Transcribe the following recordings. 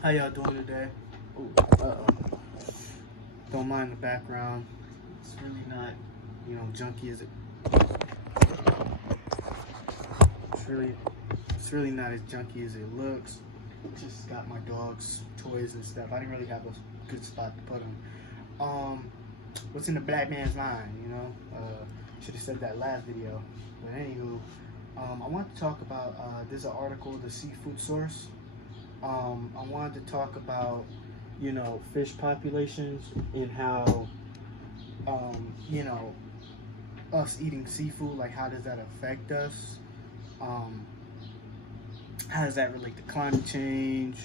How y'all doing today? Ooh, don't mind the background. It's really not, junky as it. It's really not as junky as it looks. Just got my dog's toys and stuff. I didn't really have a good spot to put them. What's in the black man's mind? Should have said that last video. But anywho, I want to talk about. There's an article, the SeafoodSource. I wanted to talk about, fish populations and how, us eating seafood, like how does that affect us? How does that relate to climate change?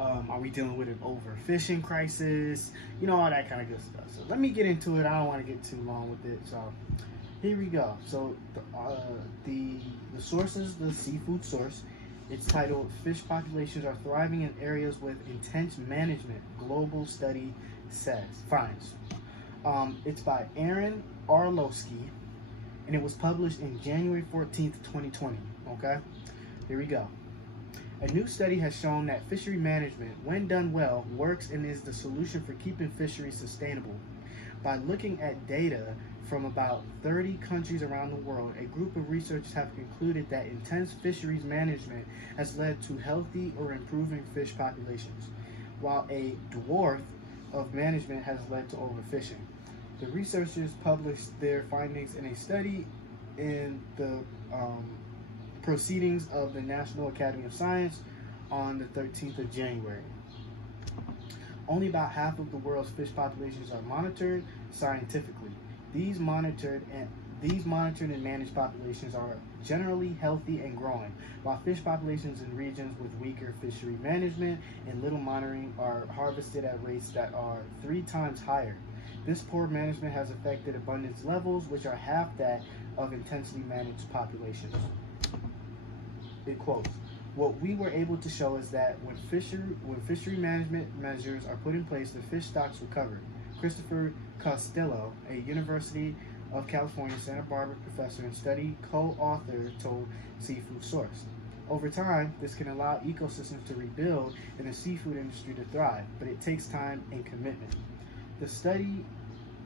Are we dealing with an overfishing crisis? All that kind of good stuff. So let me get into it. I don't want to get too long with it. So here we go. So the source is the SeafoodSource. It's titled "Fish Populations Are Thriving in Areas with Intense Management. Global Study Finds." It's by Aaron Arlowski, and it was published in January 14th, 2020. Okay, here we go. A new study has shown that fishery management, when done well, works and is the solution for keeping fisheries sustainable. By looking at data from about 30 countries around the world, a group of researchers have concluded that intense fisheries management has led to healthy or improving fish populations, while a dwarf of management has led to overfishing. The researchers published their findings in a study in the Proceedings of the National Academy of Science on the 13th of January. Only about half of the world's fish populations are monitored scientifically. These monitored and managed populations are generally healthy and growing, while fish populations in regions with weaker fishery management and little monitoring are harvested at rates that are 3 times higher. This poor management has affected abundance levels, which are half that of intensely managed populations. It quotes, "What we were able to show is that when fishery management measures are put in place, the fish stocks recover." Christopher Costello, a University of California, Santa Barbara professor and study co-author, told SeafoodSource. Over time, this can allow ecosystems to rebuild and the seafood industry to thrive, but it takes time and commitment. The study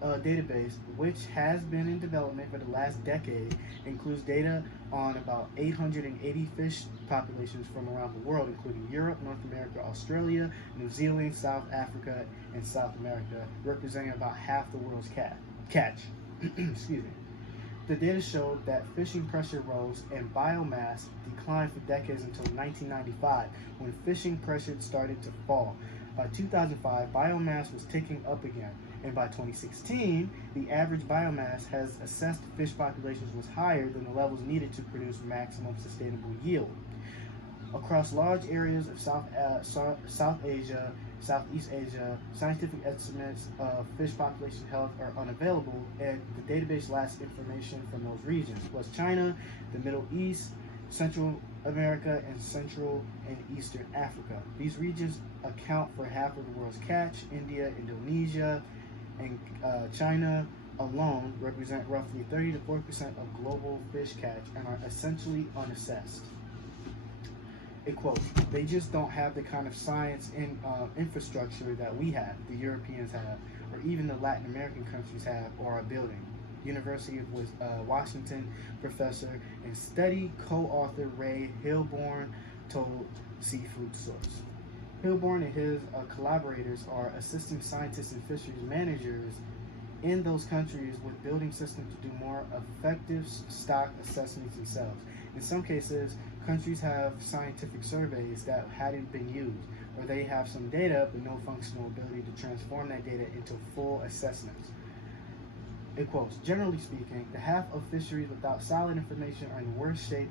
database, which has been in development for the last decade, includes data on about 880 fish populations from around the world, including Europe, North America, Australia, New Zealand, South Africa, and South America, representing about half the world's catch. Excuse me. The data showed that fishing pressure rose and biomass declined for decades until 1995, when fishing pressure started to fall. By 2005, biomass was ticking up again, and by 2016, the average biomass has assessed fish populations was higher than the levels needed to produce maximum sustainable yield. Across large areas of South Asia, Southeast Asia, scientific estimates of fish population health are unavailable, and the database lacks information from those regions, plus China, the Middle East, Central America, and Central and Eastern Africa. These regions account for half of the world's catch. India, Indonesia, and China alone represent roughly 30 to 40% of global fish catch and are essentially unassessed. It quotes, "They just don't have the kind of science and infrastructure that we have, the Europeans have, or even the Latin American countries have or are building." University of Washington professor and study co-author Ray Hilborn told SeafoodSource. Hilborn and his collaborators are assisting scientists and fisheries managers in those countries with building systems to do more effective stock assessments themselves. In some cases, countries have scientific surveys that hadn't been used, or they have some data but no functional ability to transform that data into full assessments. It quotes, "Generally speaking, the half of fisheries without solid information are in worse shape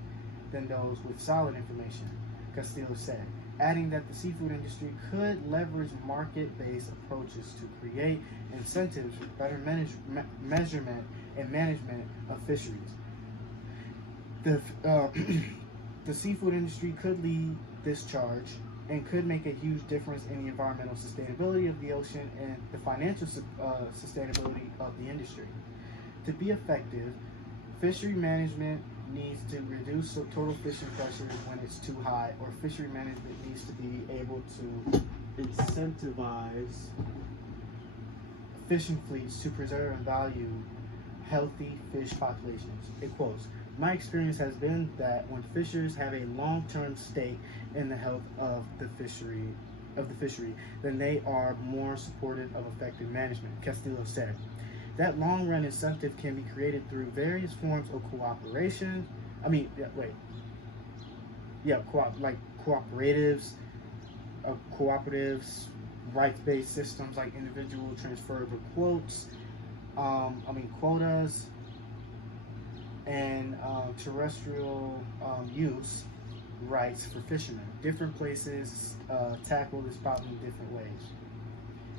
than those with solid information," Castillo said, adding that the seafood industry could leverage market-based approaches to create incentives for better measurement and management of fisheries. The seafood industry could lead this charge and could make a huge difference in the environmental sustainability of the ocean and the financial sustainability of the industry. To be effective, fishery management needs to reduce the total fishing pressure when it's too high, or fishery management needs to be able to incentivize fishing fleets to preserve and value healthy fish populations. It quotes, "My experience has been that when fishers have a long-term stake in the health of the fishery, then they are more supportive of effective management," Castillo said. That long-run incentive can be created through various forms of cooperation. Like cooperatives, rights-based systems like individual transferable quotas, and terrestrial use rights for fishermen. Different places tackle this problem in different ways.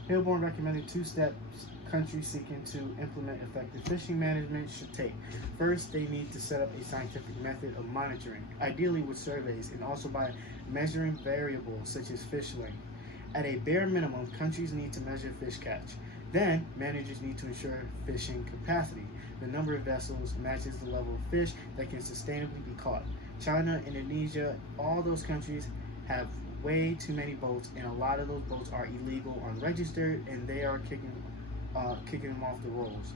Hilborn recommended 2 steps countries seeking to implement effective fishing management should take. First, they need to set up a scientific method of monitoring, ideally with surveys, and also by measuring variables such as fish length. At a bare minimum, countries need to measure fish catch. Then, managers need to ensure fishing capacity. The number of vessels matches the level of fish that can sustainably be caught. China, Indonesia, all those countries have way too many boats, and a lot of those boats are illegal, unregistered, and they are kicking them off the rolls,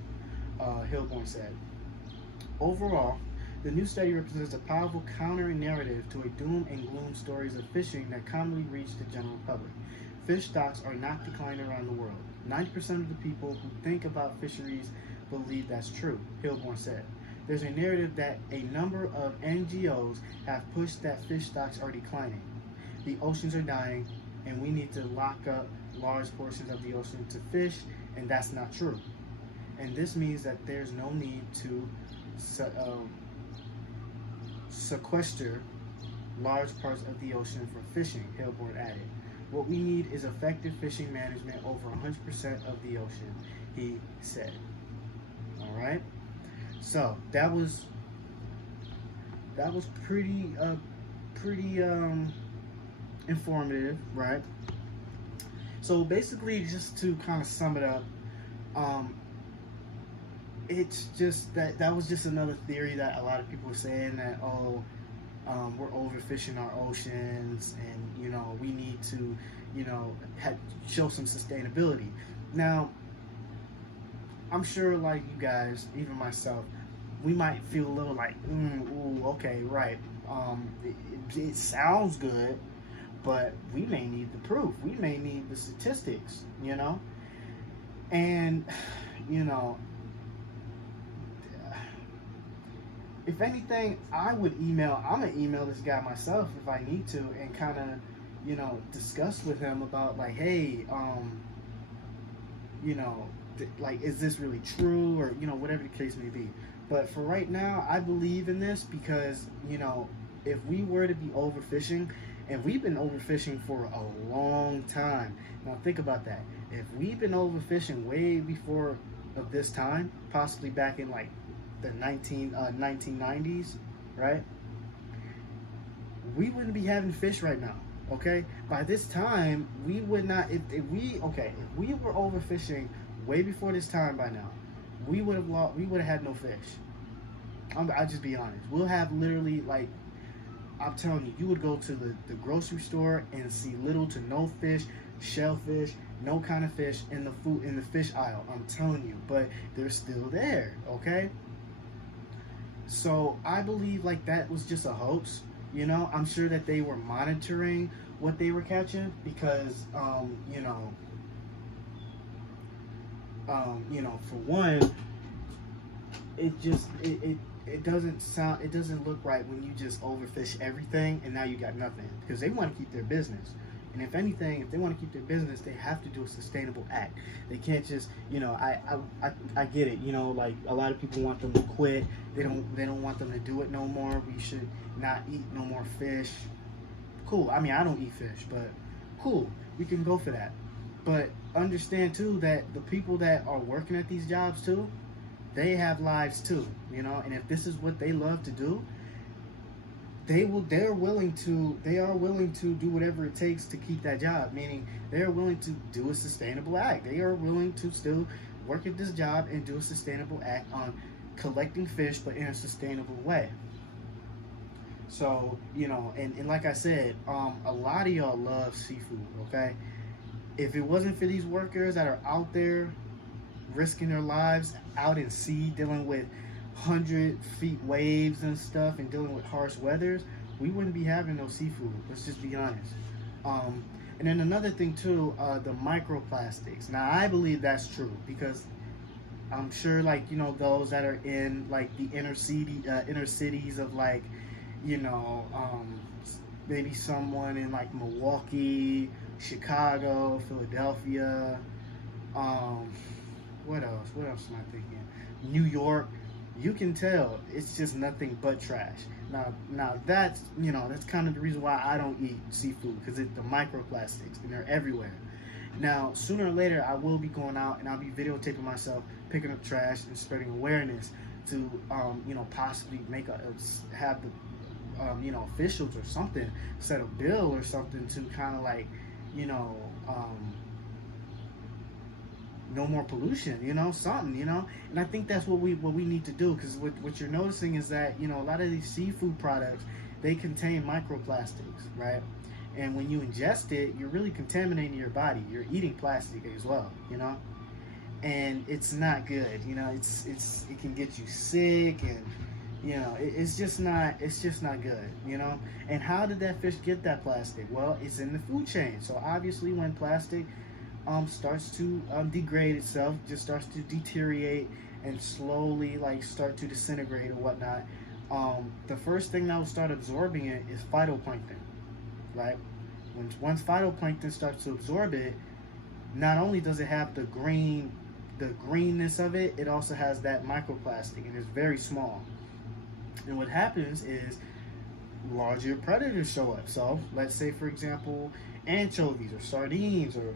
Hilborn said. Overall, the new study represents a powerful counter-narrative to a doom and gloom stories of fishing that commonly reach the general public. Fish stocks are not declining around the world. 90% of the people who think about fisheries believe that's true, Hilborn said. There's a narrative that a number of NGOs have pushed that fish stocks are declining. The oceans are dying, and we need to lock up large portions of the ocean to fish, and that's not true. And this means that there's no need to sequester large parts of the ocean for fishing, Hilborn added. What we need is effective fishing management over 100% of the ocean, he said. All right. So that was pretty informative, right? So basically, just to kind of sum it up, it's just that was just another theory that a lot of people were saying that, we're overfishing our oceans, and we need to show some sustainability. Now, I'm sure, like you guys, even myself, we might feel a little like, okay, right. It sounds good, but we may need the proof. We may need the statistics, and if anything, I'm gonna email this guy myself if I need to, and kind of, discuss with him about, like, hey, like, is this really true, or whatever the case may be. But for right now, I believe in this because if we were to be overfishing, and we've been overfishing for a long time. Now think about that. If we've been overfishing way before of this time, possibly back in like the 1990s, right? We wouldn't be having fish right now, okay? By this time, we would not, if we were overfishing way before this time by now, we would have had no fish. I'll just be honest. We'll have literally, like, I'm telling you, you would go to the grocery store and see little to no fish, shellfish, no kind of fish in the fish aisle. I'm telling you, but they're still there, okay? So I believe like that was just a hoax. I'm sure that they were monitoring what they were catching because, for one, it doesn't look right when you just overfish everything and now you got nothing, because they want to keep their business. And if anything, if they want to keep their business, they have to do a sustainable act. They can't just, I get it, like a lot of people want them to quit. They don't want them to do it no more. We should not eat no more fish. Cool. I mean, I don't eat fish, but cool. We can go for that. But understand too that the people that are working at these jobs too, they have lives too, and if this is what they love to do, they are willing to do whatever it takes to keep that job, meaning they're willing to do a sustainable act. They are willing to still work at this job and do a sustainable act on collecting fish, but in a sustainable way. So, and like I said, a lot of y'all love seafood, okay? If it wasn't for these workers that are out there risking their lives out in sea, dealing with 100 feet waves and stuff, and dealing with harsh weathers, we wouldn't be having no seafood. Let's just be honest. Um, and then another thing too, the microplastics. Now I believe that's true because I'm sure, like, those that are in like the inner cities of, like, you know, um, maybe someone in like Milwaukee, Chicago, Philadelphia. Um, what else? What else am I thinking? New York. You can tell it's just nothing but trash. Now that's kind of the reason why I don't eat seafood, because it's the microplastics and they're everywhere. Now, sooner or later, I will be going out and I'll be videotaping myself picking up trash and spreading awareness to, possibly have the, officials or something set a bill or something to kind of like, you know, um, no more pollution, something, and I think that's what we need to do, because what you're noticing is that, a lot of these seafood products, they contain microplastics, right? And when you ingest it, you're really contaminating your body. You're eating plastic as well, and it's not good. It can get you sick, and it's just not good, And how did that fish get that plastic? Well, it's in the food chain. So obviously, when plastic starts to degrade itself, just starts to deteriorate and slowly like start to disintegrate or whatnot, the first thing that will start absorbing it is phytoplankton, right? Once phytoplankton starts to absorb it, not only does it have the greenness of it, it also has that microplastic, and it's very small. And what happens is larger predators show up. So let's say, for example, anchovies or sardines or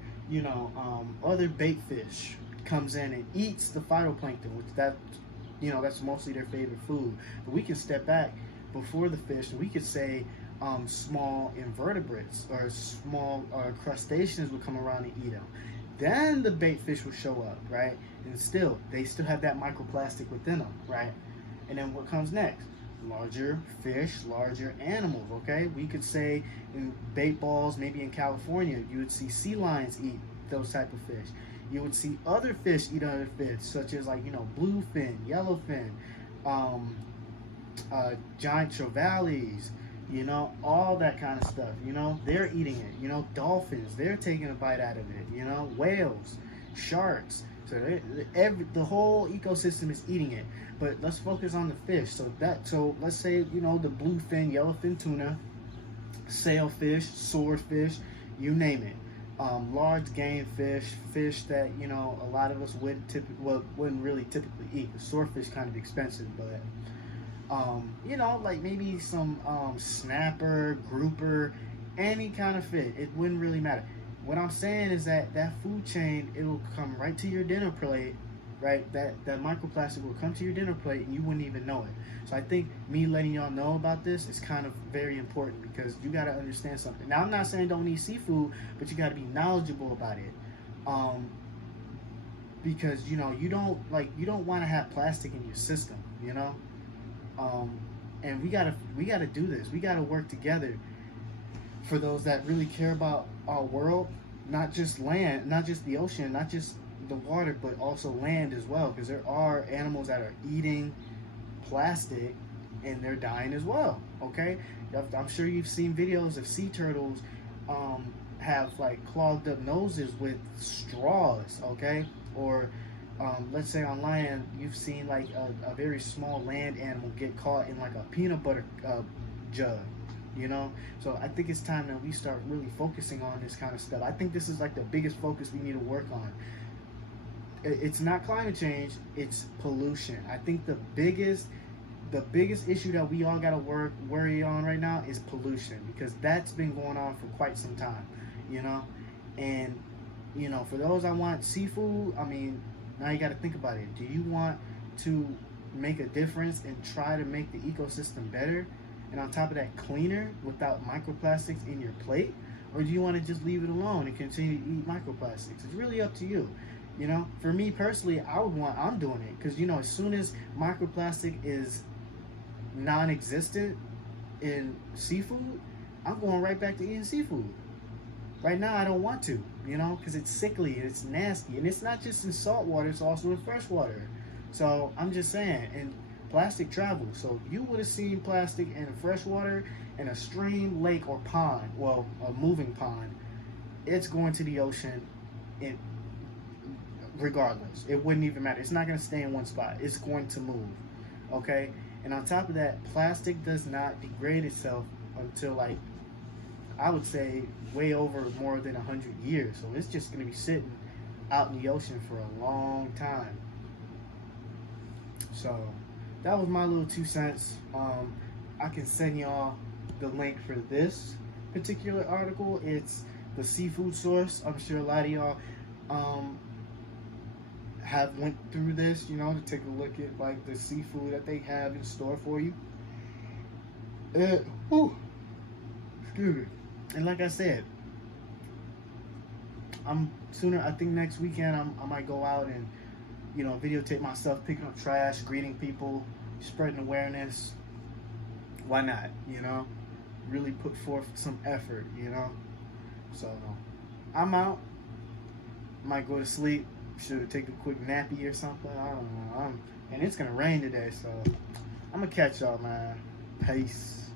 other bait fish comes in and eats the phytoplankton, which that's mostly their favorite food. But we can step back before the fish, and we could say small invertebrates or small crustaceans would come around and eat them. Then the bait fish will show up, right? And they still have that microplastic within them, right? And then what comes next? Larger fish, larger animals, okay? We could say in bait balls, maybe in California, you would see sea lions eat those type of fish. You would see other fish eat other fish, such as like, bluefin, yellowfin, giant trevallies, all that kind of stuff, they're eating it. Dolphins, they're taking a bite out of it, whales, sharks. So the whole ecosystem is eating it. But let's focus on the fish. So let's say, the bluefin, yellowfin tuna, sailfish, swordfish, you name it. Large game fish that, a lot of us wouldn't really typically eat. The swordfish kind of expensive, but like maybe some snapper, grouper, any kind of fish. It wouldn't really matter. What I'm saying is that food chain, it will come right to your dinner plate, right? That microplastic will come to your dinner plate and you wouldn't even know it. So I think me letting y'all know about this is kind of very important, because you got to understand something. Now, I'm not saying don't eat seafood, but you got to be knowledgeable about it. Because, you don't want to have plastic in your system, and we gotta do this. We gotta work together for those that really care about our world, not just land, not just the ocean, not just the water, but also land as well, because there are animals that are eating plastic and they're dying as well. Okay, I'm sure you've seen videos of sea turtles have like clogged up noses with straws, okay? Or let's say on land, you've seen like a very small land animal get caught in like a peanut butter jug, So I think it's time that we start really focusing on this kind of stuff. I think this is like the biggest focus we need to work on. It's not climate change, it's pollution. I think the biggest issue that we all got to worry on right now is pollution, because that's been going on for quite some time, and for those that want seafood, I mean, now you got to think about it. Do you want to make a difference and try to make the ecosystem better, and on top of that cleaner, without microplastics in your plate? Or do you want to just leave it alone and continue to eat microplastics? It's really up to you. For me personally, I'm doing it, because as soon as microplastic is non-existent, in seafood, I'm going right back to eating seafood. Right now, I don't want to, you know, because it's sickly and it's nasty. And it's not just in salt water, it's also in fresh water. So I'm just saying, and plastic travels. So you would have seen plastic in fresh water, in a stream, lake, or pond, well, a moving pond. It's going to the ocean in, regardless. It wouldn't even matter. It's not going to stay in one spot. It's going to move, okay? And on top of that, plastic does not degrade itself until, like, I would say way over more than 100 years. So it's just going to be sitting out in the ocean for a long time. So that was my little 2 cents. I can send y'all the link for this particular article. It's the SeafoodSource. I'm sure a lot of y'all have went through this, you know, to take a look at like the seafood that they have in store for you. Excuse me. And like I said, I think next weekend I might go out and, you know, videotape myself picking up trash, greeting people, spreading awareness. Why not, you know? Really put forth some effort, you know? So, I'm out. Might go to sleep. Should take a quick nappy or something. I don't know. And it's going to rain today, so I'm going to catch y'all, man. Peace.